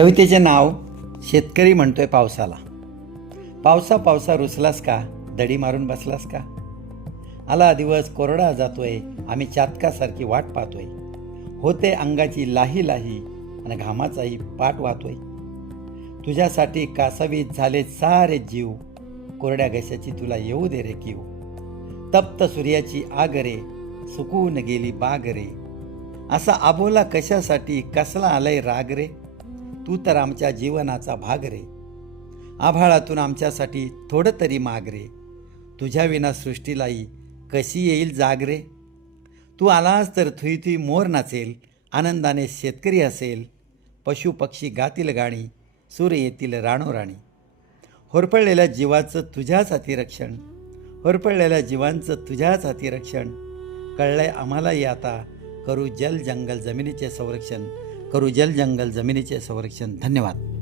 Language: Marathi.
कवितेचे नाव शेतकरी म्हणतोय पावसाला. पावसा पावसा रुसलास का, दडी मारून बसलास का? आला दिवस कोरडा जातोय, आम्ही चातकासारखी वाट पाहतोय. होते अंगाची लाही लाही आणि घामाचाही पाठ वाहतोय. तुझ्यासाठी कासावीत झाले सारे जीव, कोरड्या घशाची तुला येऊ दे रे कीव. तप्त सूर्याची आग रे, सुकून गेली बाग रे. असा आबोला कशासाठी, कसला आलाय राग रे. तू तर आमच्या जीवनाचा भाग रे. आभाळातून आमच्यासाठी थोडं तरी माग रे. तुझ्या विना सृष्टीलाही कशी येईल जाग रे. तू आलास तर थुई थुई मोर नाचेल, आनंदाने शेतकरी हसेल. पशु पक्षी गातील गाणी, सूर येतील राणोराणी. होरपळलेल्या जीवाचं तुझ्याच हाती रक्षण, होरपळलेल्या जीवांचं तुझ्याच हाती रक्षण. कळलंय आम्हालाही आता, करू जल जंगल जमिनीचे संरक्षण, करू जल जंगल जमिनीचे संरक्षण. धन्यवाद.